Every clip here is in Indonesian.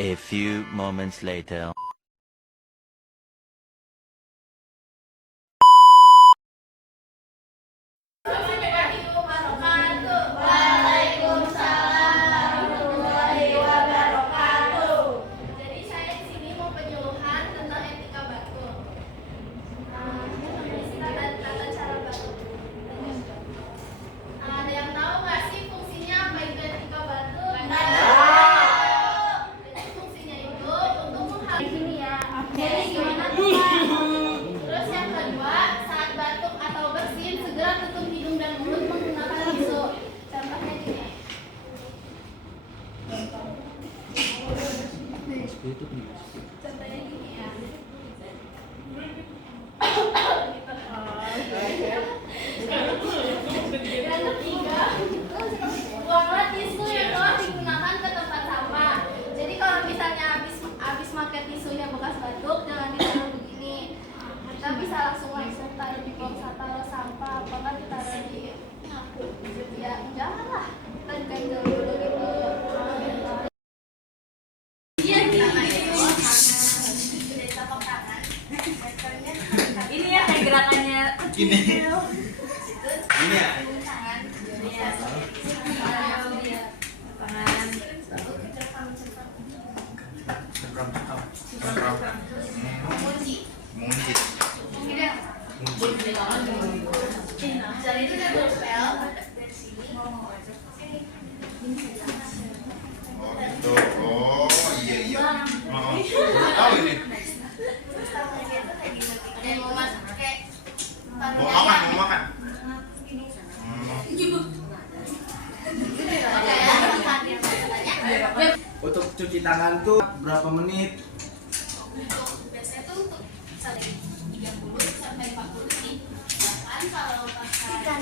A few moments later. Jadi saya di sini mau penyuluhan tentang etika batuk. Tata cara batuk. Ada yang tahu nggak sih fungsinya apa itu etika batuk? Jadi fungsinya itu untuk menghindari ya. Jadi gimana tuh Pak? Terus yang kedua, saat batuk atau bersin segera tutup hidung dan mulut menggunakan tisu. Contohnya gini. Contohnya gini ya. Yang ketiga, buanglah tisu yang telah digunakan ke tempat sampah. Jadi kalau misalnya habis pakai tisu yang bekas batuk, jangan ditaruh begini. Kita bisa langsung taruh di box atau sampah, apakah ditaruh di ya janganlah, kita ganjel dulu gitu. Ini ya kayak gerakannya Gini. Ini ya. Munci. Jadi itu udah bel dari sini. Oh gitu. Oh iya. Oh. Tahu ini. Ada yang mau masak kayak Mau makan. Untuk cuci tangan tuh berapa menit? Biasanya tuh untuk saling 30 sampai 40 detik. Bahkan kalau pakai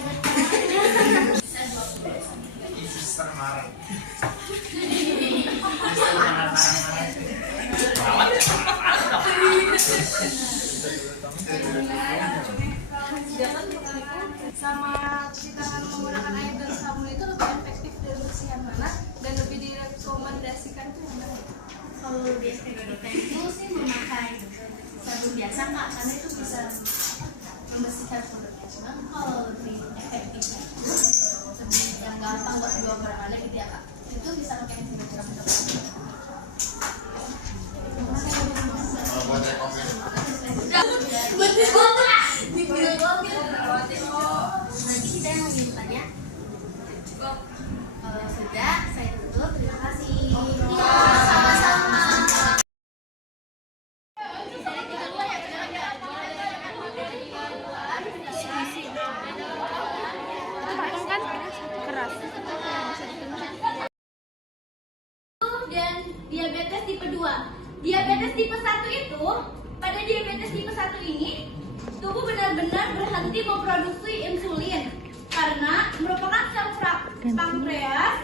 bisa 20 sampai 30. Sister marah. Sama cuci tangan menggunakan air dan sabun itu lebih efektif dan bersih yang mana dan lebih direkomendasikan itu yang mana? Kalau lebih efektif itu sih memakai sabun biasa Kak, karena itu bisa membersihkan kulitnya. Cuma kalau lebih efektif itu lebih yang gampang buat dua barang ada gitu ya Kak, itu bisa pakai yang Buat rekomen. Nanti kita yang mau tanya. Kalau sudah, saya tutup. Terima kasih. Iya, sama-sama. Dan diabetes tipe 2. Diabetes tipe 1 itu, pada diabetes tipe 1 ini, tubuh benar-benar berhenti memproduksi insulin karena merupakan sel pankreas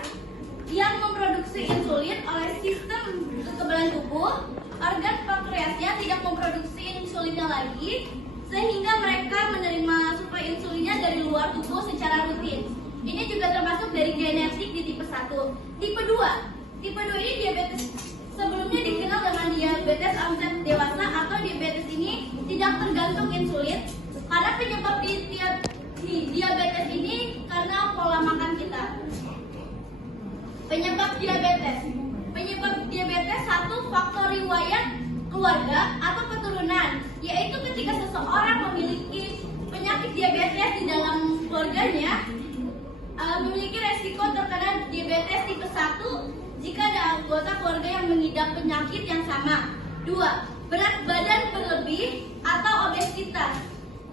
yang memproduksi insulin oleh sistem kekebalan tubuh. Organ pankreasnya tidak memproduksi insulinnya lagi, sehingga mereka menerima suplai insulinnya dari luar tubuh secara rutin. Ini juga termasuk dari genetik di tipe 1. Tipe 2. Tipe 2 ini diabetes sebelumnya dikenal dengan diabetes onset dewasa atau diabetes ini tidak tergantung insulin karena penyebab diabetes ini karena pola makan kita. Penyebab diabetes satu faktor riwayat keluarga atau keturunan, yaitu ketika seseorang memiliki penyakit diabetes di dalam keluarganya memiliki resiko terkena diabetes tipe 1 jika ada anggota keluarga yang mengidap penyakit yang sama. 2. Berat badan berlebih atau obesitas.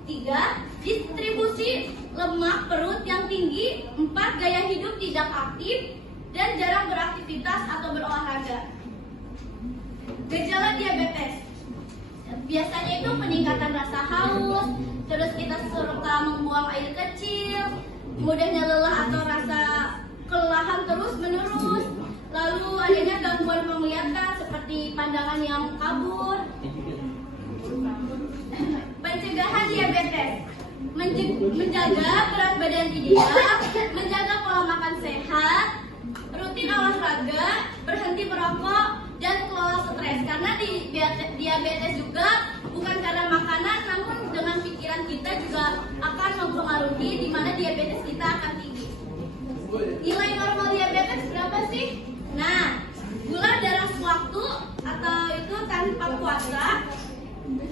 3. Distribusi lemak perut yang tinggi. 4. Gaya hidup tidak aktif dan jarang beraktivitas atau berolahraga. Gejala diabetes biasanya itu peningkatan rasa haus, terus kita suka membuang air kecil, mudahnya lelah atau rasa kelelahan terus menerus, lalu adanya gangguan penglihatan seperti pandangan yang kabur. Pencegahan diabetes: menjaga berat badan ideal, menjaga pola makan sehat, rutin olahraga, berhenti merokok, dan diabetes juga bukan karena makanan, namun dengan pikiran kita juga akan mempengaruhi di mana diabetes kita akan tinggi. Nilai normal diabetes berapa sih? Nah, gula darah sewaktu atau itu tanpa puasa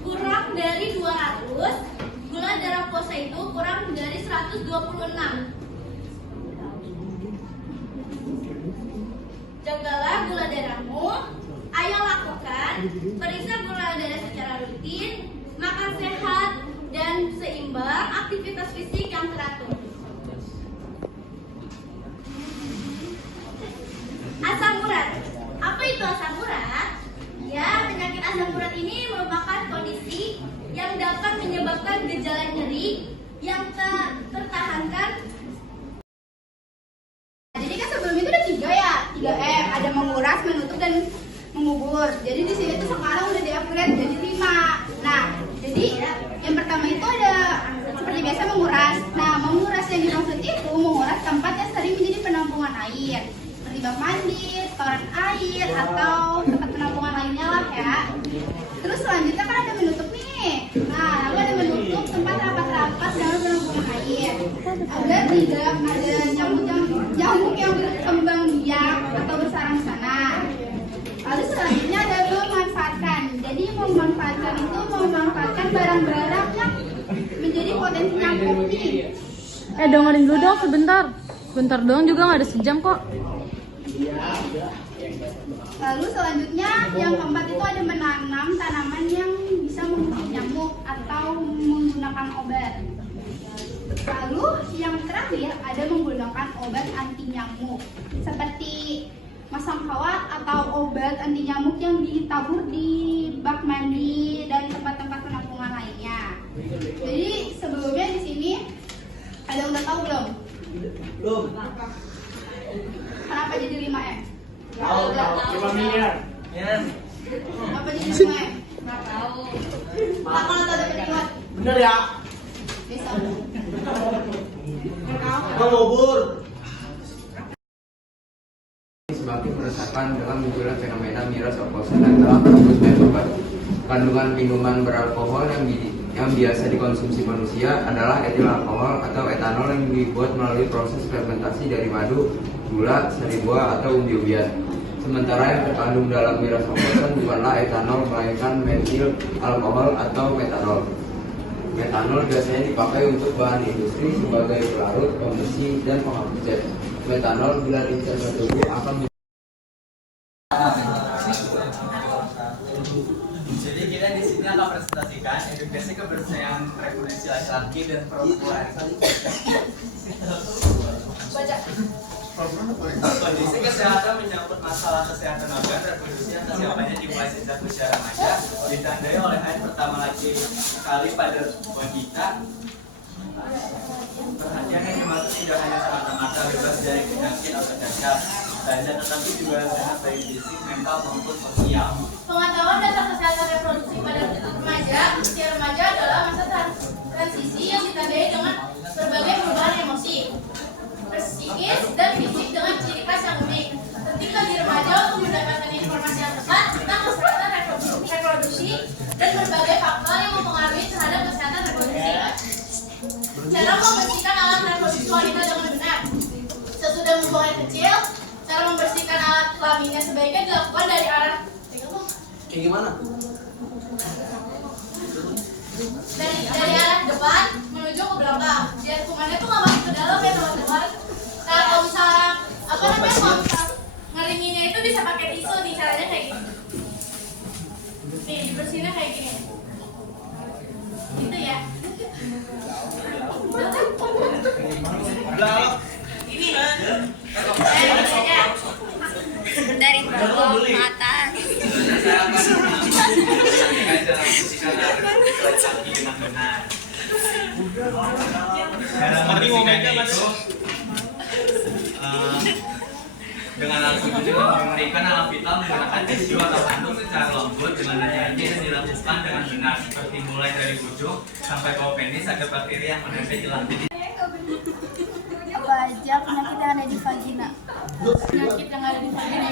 kurang dari 200, gula darah puasa itu kurang dari 126. Jagalah gula darahmu, ayo lakukan periksa gula darah secara rutin, makan sehat dan seimbang, aktivitas fisik yang teratur. Asam urat. Apa itu asam urat? Ya, penyakit asam urat ini merupakan kondisi yang dapat menyebabkan gejala nyeri yang tak tertahankan. Jadi kan sebelum itu ada 3 ya, 3M, ada menguras, menutup dan mengubur. Jadi di sini tuh sekarang udah di-upgrade jadi 5. Nah, jadi yang pertama itu ada seperti biasa menguras. Nah, menguras yang dimaksud itu menguras tempat yang sering menjadi penampungan air, seperti bak mandi, toren air atau tempat penampungan lainnya lah ya. Terus selanjutnya kan ada menutup nih. Nah, lalu ada menutup tempat rapat-rapat dalam penampungan air agar tidak ada nyamuk yang berkembang biak atau bersarang di sana. Lalu selanjutnya ada memanfaatkan. Jadi memanfaatkan itu memanfaatkan barang-barang yang menjadi potensi nyamuk nih. Dengerin dulu dong sebentar. Bentar doang juga nggak ada sejam kok. Lalu selanjutnya yang keempat itu ada menanam tanaman yang bisa mengusir nyamuk atau menggunakan obat. Lalu yang terakhir ada menggunakan obat anti nyamuk seperti masang kawat atau obat anti nyamuk yang ditabur di bak mandi dan tempat-tempat penampungan lainnya. Jadi sebelumnya di sini ada yang udah tahu belum? Belum. Kenapa jadi 5M? Tahu, 5 miliar. Yes. Kenapa jadi 5M? Nggak tahu. Kalau ada peningkat, Bener ya? bisa. Bang Bobur. Semakin meresahkan dengan munculnya fenomena miras oplosan yang telah menembus obat. Kandungan minuman beralkohol yang biasa dikonsumsi manusia adalah etil alkohol atau etanol yang dibuat melalui proses fermentasi dari madu, gula, sari buah atau umbi-umbian. Sementara yang terkandung dalam miras oplosan bukanlah etanol melainkan metil alkohol atau metanol. Metanol biasanya dipakai untuk bahan industri sebagai pelarut, pembersih, dan penghapus zat. Metanol bila dicerna tubuh akan Jadi kita di sini akan presentasikan edukasi kebersihan reproduksi laki-laki dan perempuan. Kondisi kesehatan menyangkut masalah kesehatan organ reproduksi yang kesiapannya dimulai sejak usia remaja, ditandai oleh haid pertama kali pada wanita. Perhatian yang dimaksud tidak hanya semata-mata bebas dari penyakit atau cacat saja, tetapi juga sehat baik fisik, mental maupun sosial. Pengetahuan dasar kesehatan reproduksi pada remaja, usia remaja adalah masa transisi yang ditandai dengan berbagai perubahan emosi, psikis dan fisik dengan ciri khas yang unik. Penting bagi remaja untuk mendapatkan informasi yang tepat tentang kesehatan reproduksi dan berbagai faktor yang mempengaruhi terhadap kesehatan reproduksi. Cara membersihkan alat reproduksi wanita dengan benar. Sesudah membuang air kecil, cara membersihkan alat kelaminnya sebaiknya dilakukan dari arah Kayak gimana? dari arah depan menuju ke belakang. Biar kumannya tuh nggak masuk ke dalam ya teman-teman. Nah kalau misalnya kalau misalnya ngeringinnya itu bisa pakai tisu nih, caranya kayak gini. Nih dibersihinnya kayak gini. Gitu ya. Ini dari bawah ke atas. Saya akan menjelaskan cara membersihkan laki-laki dengan benar. Dalam membersihkannya itu dengan alat itu juga memberikan alat vital menggunakan tisu atau handuk secara lembut dengan hati-hati yang dilakukan dengan benar, seperti mulai dari ujung sampai bawah penis agar bakteri yang menempel di lantai. Apa aja penyakit yang ada di vagina? Penyakit yang ada di vagina